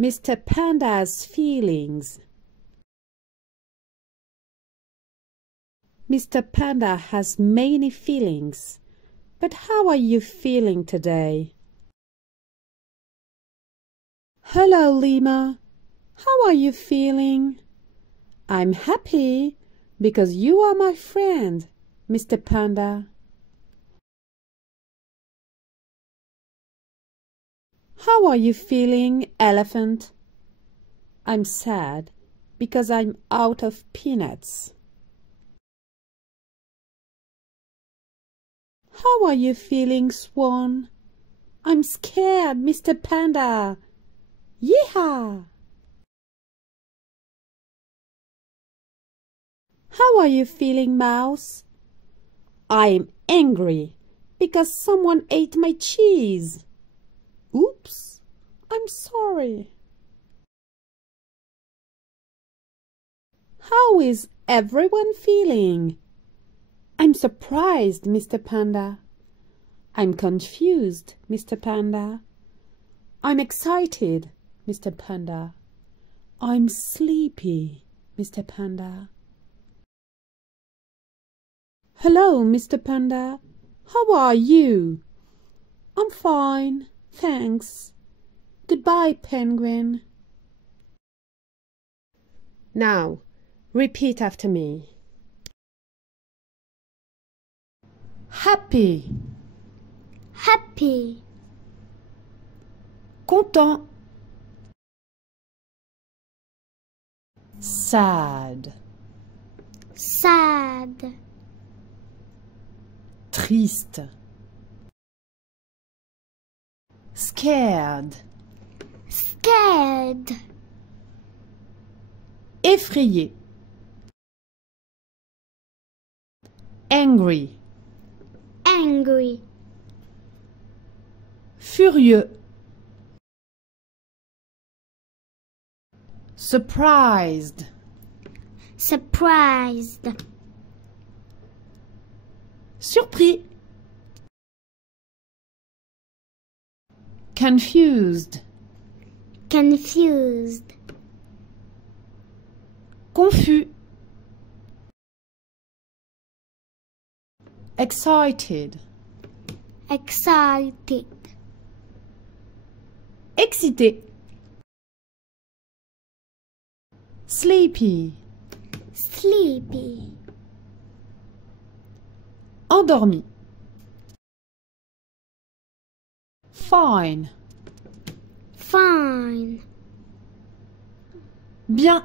Mr Panda's feelings. Mr Panda has many feelings, but how are you feeling today? Hello, Lima. How are you feeling? I'm happy because you are my friend, Mr Panda. How are you feeling, Elephant? I'm sad because I'm out of peanuts. How are you feeling, Swan? I'm scared, Mr Panda. Yeehaw! How are you feeling, Mouse? I'm angry because someone ate my cheese. Oops, I'm sorry. How is everyone feeling? I'm surprised, Mr Panda. I'm confused, Mr Panda. I'm excited, Mr Panda. I'm sleepy, Mr Panda. Hello, Mr Panda. How are you? I'm fine, thanks. Goodbye, Penguin. Now, repeat after me. Happy. Happy. Content. Sad. Sad. Triste. Scared. Scared. Effrayé. Angry. Angry. Furieux. Surprised. Surprised. Surpris. Confused. Confused. Confus. Excited. Excited. Excité. Sleepy. Sleepy. Endormi. Fine. Fine. Bien.